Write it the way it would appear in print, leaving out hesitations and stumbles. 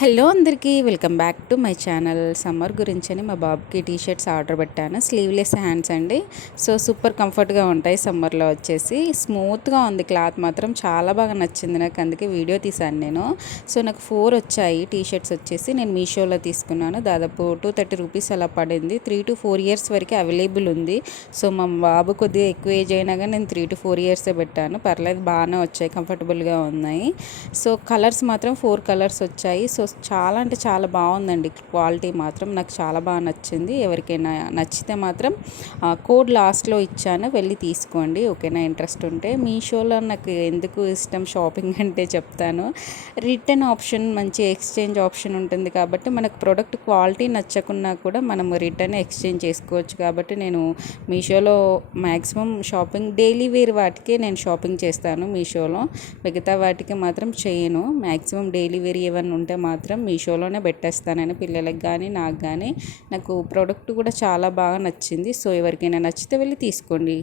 Hello అందరికీ welcome back to my channel. Summer గురించని మా బాబుకి టీ షర్ట్స్ ఆర్డర్ పెట్టాను. స్లీవ్లెస్ హ్యాండ్స్ అండి. సో సూపర్ కంఫర్ట్గా ఉంటాయి సమ్మర్లో వచ్చేసి. స్మూత్గా ఉంది క్లాత్, మాత్రం చాలా బాగా నచ్చింది నాకు, అందుకే వీడియో తీశాను నేను. సో నాకు 4 వచ్చాయి టీ షర్ట్స్ వచ్చేసి. నేను మీషోలో తీసుకున్నాను. దాదాపు 230 రూపీస్ అలా పడింది. 3 to 4 ఇయర్స్ వరకు అవైలబుల్ ఉంది. సో మా బాబు కొద్దిగా ఎక్కువ ఏజ్ అయినా కానీ నేను 3 to 4 ఇయర్సే పెట్టాను. పర్లేదు, బాగానే వచ్చాయి, కంఫర్టబుల్గా ఉన్నాయి. సో కలర్స్ మాత్రం 4 కలర్స్ వచ్చాయి. సో చాలా అంటే చాలా బాగుందండి క్వాలిటీ మాత్రం. నాకు చాలా బాగా నచ్చింది. ఎవరికైనా నచ్చితే మాత్రం కోడ్ లాస్ట్లో ఇచ్చాను, వెళ్ళి తీసుకోండి ఓకేనా. ఇంట్రెస్ట్ ఉంటే. మీషోలో నాకు ఎందుకు ఇష్టం షాపింగ్ అంటే చెప్తాను. రిటర్న్ ఆప్షన్, మంచి ఎక్స్చేంజ్ ఆప్షన్ ఉంటుంది కాబట్టి మనకు ప్రోడక్ట్ క్వాలిటీ నచ్చకున్నా కూడా మనము రిటర్న్ ఎక్స్చేంజ్ చేసుకోవచ్చు. కాబట్టి నేను మీషోలో మ్యాక్సిమం షాపింగ్ డైలీ వేర్ వాటికే నేను షాపింగ్ చేస్తాను మీషోలో. మిగతా వాటికి మాత్రం చేయను. మ్యాక్సిమం డైలీ వేర్ ఏమైనా ఉంటే మాత్రం మీషోలోనే పెట్టేస్తానని, పిల్లలకి కానీ నాకు కానీ. నాకు ప్రోడక్ట్ కూడా చాలా బాగా నచ్చింది. సో ఎవరికైనా నచ్చితే వెళ్ళి తీసుకోండి.